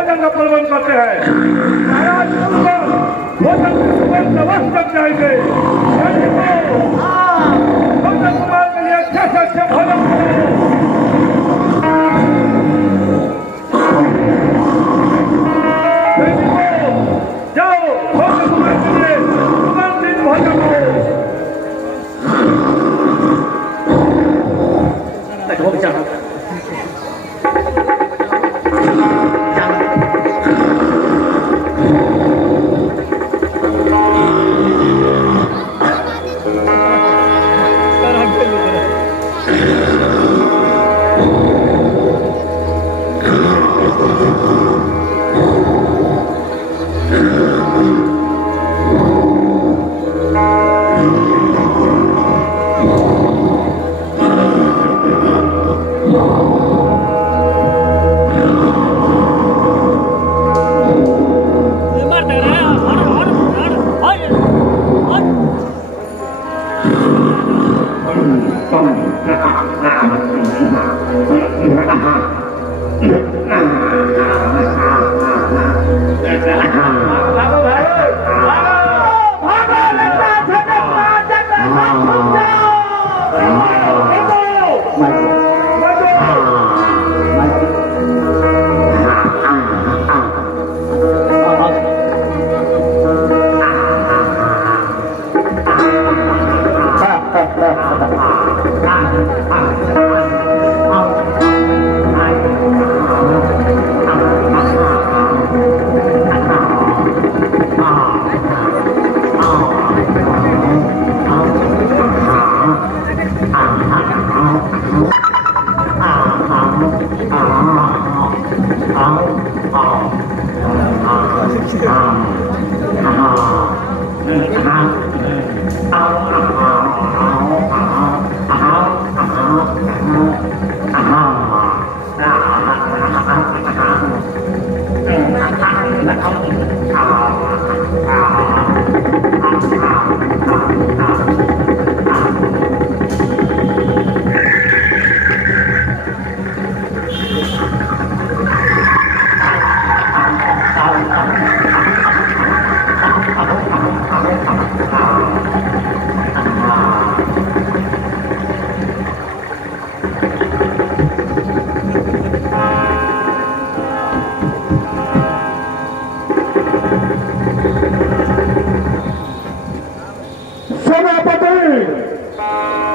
भोजन का प्रबंध करते हैं। महाराज भोजन तक जाएंगे। भोजन कुमार के लिए अच्छे से अच्छे भोजन जाओ, भोजन कुमार के लिए सुगंधित भोजन हो।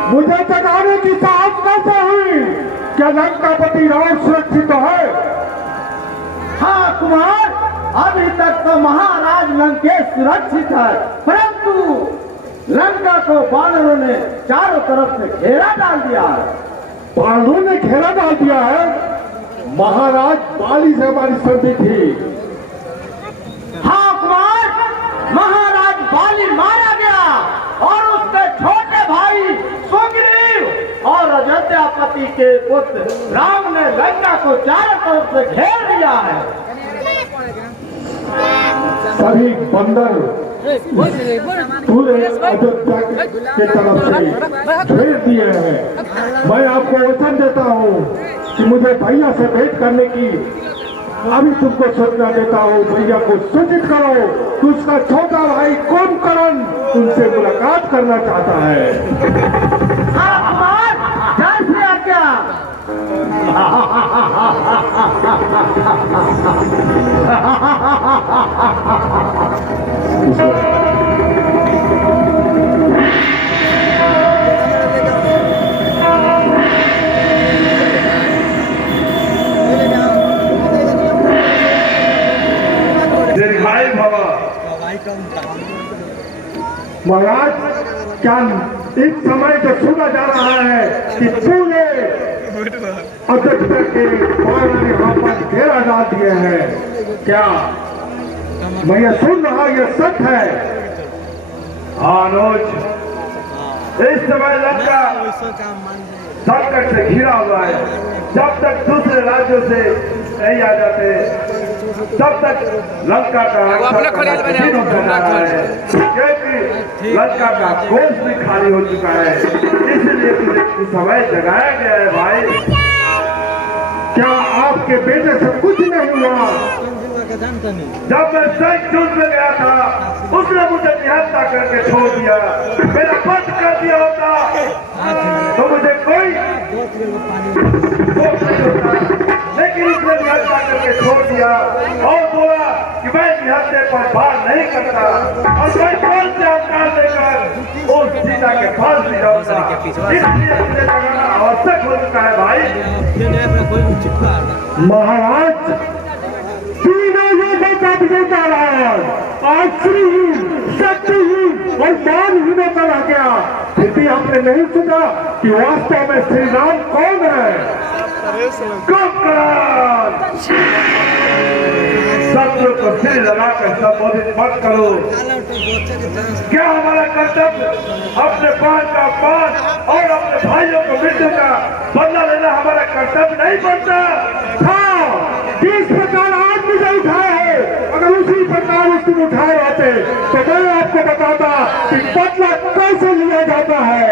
मुझे जगाने की साहस कैसे हुई? क्या लंकापति रावण सुरक्षित है? हाँ कुमार, अभी तक तो महाराज लंकेश सुरक्षित है, परंतु लंका को बानरों ने चारों तरफ से घेरा डाल दिया है। बानरों ने घेरा डाल दिया है? महाराज बाली से हमारी संधि थी। हाँ कुमार, महाराज बाली मारा गया और उसके छोटे भाई सुग्रीव और अयोध्यापति के पुत्र राम ने लंका को चारों तरफ से घेर दिया है। सभी बंदर पूरे अयोध्या के तरफ से घेर दिए हैं। मैं आपको वचन देता हूँ कि मुझे भैया से भेंट करने की अभी तुमको सूचना देता हूँ। भैया को सूचित करो कि उसका छोटा भाई कुंभकर्ण तुमसे मुलाकात करना चाहता है। क्या महाराज, क्या इस समय जो सुना जा रहा है कि पूरे अयोध्या के बानर यहाँ पर घेरा डाल दिए हैं, क्या मैं ये सुन रहा ये सच है? अनुज, इस समय लंका संकट से घिरा हुआ है। जब तक दूसरे राज्यों से नहीं आ जाते तब तक लंका का कठिन होता जा रहा है, क्योंकि लंका का कोष भी खाली हो चुका है। इसलिए तुझे समय जगाया गया है भाई। क्या आपके बेटे से कुछ नहीं हुआ? जब मैं सैक युद्ध में गया था उसने मुझे निहत्था करके छोड़ दिया। मेरा बंद कर दिया होता तो मुझे कोई दुख नहीं होता, लेकिन उसने निहत्था करके छोड़ दिया और बोला कि मैं निहत्थे पर भार नहीं करता और मैं कौन से अवतार लेकर उस सीता के फांस भी जाऊंगा। इसलिए मुझे लगाना आवश्यक हो चुका है भाई। महाराज तीनों लोगों का विजेता रावण आज श्रीहीन, शक्तिहीन और मानहीनों का रह गया। फिर भी आपने नहीं सोचा कि वास्तव में श्री राम कौन है। शत्रु को सिर लगाकर संबोधित मत करो। क्या हमारा कर्तव्य अपने प्राण का अपमान और अपने भाइयों को मृत्यु का बदला लेना हमारा कर्तव्य नहीं बनता? हाँ, जिस प्रकार आज मुझे उठाया है, अगर उसी प्रकार उस दिन उठाए रहते तो मैं आपको बताता कि बदला कैसे लिया जाता है।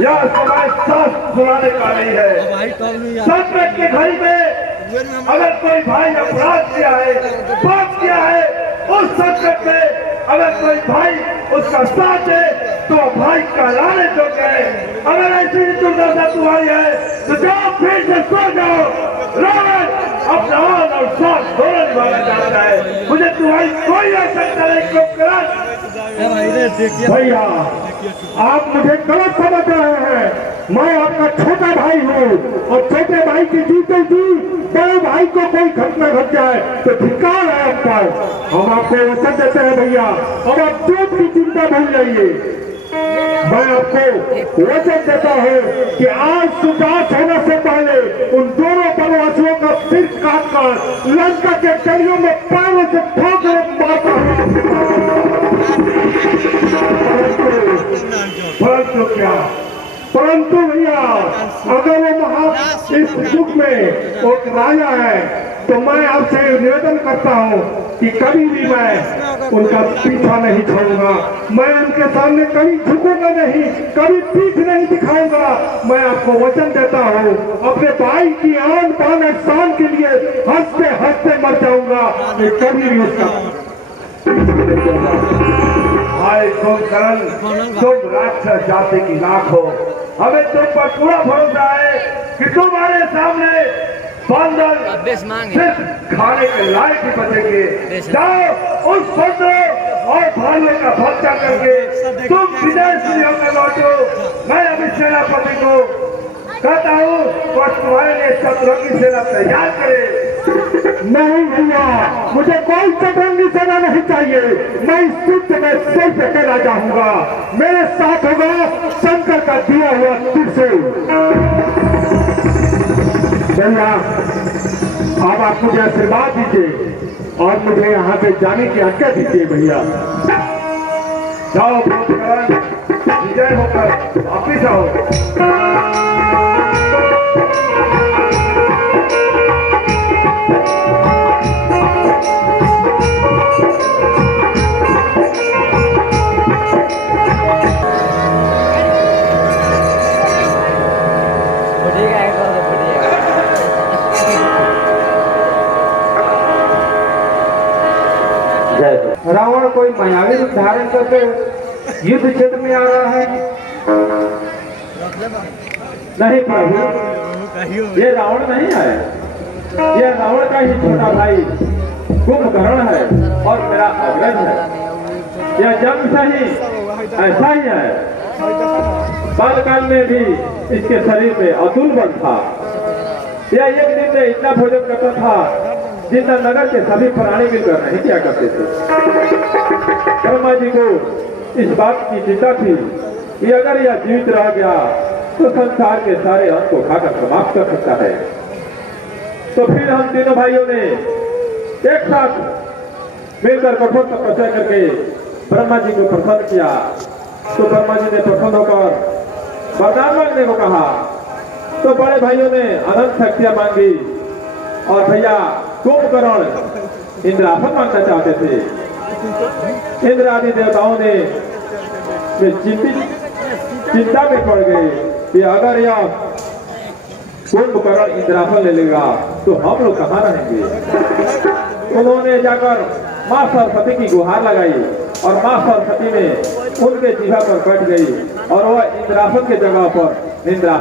यह समय सास सुनाने का नहीं है। संकट के घड़ी में अगर कोई भाई अपराध किया है, पाप किया है, उस संकट में अगर कोई भाई उसका साथ दे तो भाई कहलाने जो गए। अगर ऐसी दुर्दशा तुम्हारी है तो जाओ फिर से सो जाओ। रावण अपना आन और साथ दोनों निभाना चाहता है। मुझे तुम्हारी कोई आवश्यकता नहीं। भैया आप मुझे गलत समझ रहे हैं। मैं आपका छोटा भाई हूँ और छोटे भाई की जीते जी बड़े भाई को कोई घटना घट जाए तो धिक्कार है हम पर। हम आपको वचन देते हैं भैया, और आप दूध की चिंता भूल जाइए। मैं आपको वचन देता हूँ कि आज सूर्यास्त होने से पहले उन दोनों वनवासियों का सिर काटकर लंका के गलियों में पैरों से ठोकर मारता हूँ। परंतु क्या, परंतु भैया अगर वो इस युग में एक राजा है तो मैं आपसे निवेदन करता हूँ कि कभी भी मैं उनका पीछा नहीं छोड़ूंगा। मैं उनके सामने कभी झुकूंगा नहीं, कभी पीठ नहीं दिखाऊंगा। मैं आपको वचन देता हूँ अपने भाई की आन बान और शान के लिए हंसते हंसते मर जाऊंगा। मैं कभी भी उसका भाई कुंभकर्ण, तुम राक्षस जाति की लाख हो। हमें तुम पर पूरा भरोसा है कि तुम्हारे सामने बंदर सिर्फ खाने के लायक ही बचेंगे। जाओ उस बंदरों और भालुओं का भक्षा करके तुम विजय श्री होकर लौटो। मैं अभी सेनापति को कहता हूँ और तुम्हारे लिए शत्रुओं की सेना तैयार करे। नहीं भैया, मुझे कोई चतुरंगी सेना नहीं चाहिए। मैं इस युद्ध में सिर्फ अकेला जाऊंगा। मेरे साथ होगा शंकर का दिया हुआ त्रिशूल। भैया अब आप मुझे आशीर्वाद दीजिए और मुझे यहाँ से जाने की आज्ञा दीजिए। भैया जाओ कुंभकर्ण, विजय होकर वापिस आओ। रावण कोई मायावी रूप धारण करके युद्ध क्षेत्र में आ रहा है। नहीं प्रभु, ये रावण नहीं है। ये रावण का ही छोटा भाई कुंभकर्ण है और मेरा अग्रज है। यह जन्म से ही ऐसा ही है। बालकाल में भी इसके शरीर में अतुल बल था। यह एक दिन में इतना भोजन करता था जितना नगर के सभी प्राणी मिलकर नहीं किया करते थे। ब्रह्मा जी को इस बात की चिंता थी कि अगर यह जीवित रह गया तो संसार के सारे अंग को खाकर समाप्त कर सकता है। तो फिर हम तीनों भाइयों ने एक साथ मिलकर कठोर तपस्या करके ब्रह्मा जी को प्रसन्न किया। तो ब्रह्मा जी ने प्रसन्न होकर वरदान मांगने को कहा। तो बड़े भाइयों ने अनंत शक्तियां मांगी और भैया कुंभकर्ण इंद्रासन मांगना चाहते थे। इंद्र आदि देवताओं ने चिंता में पड़ गए कि अगर यह कुंभकर्ण इंद्रासन ले लेगा तो हम लोग कहाँ रहेंगे। उन्होंने जाकर माँ सरस्वती की गुहार लगाई और माँ सरस्वती ने उनके जीवा पर बैठ गई और वह इंद्रासन की जगह पर निंद्रा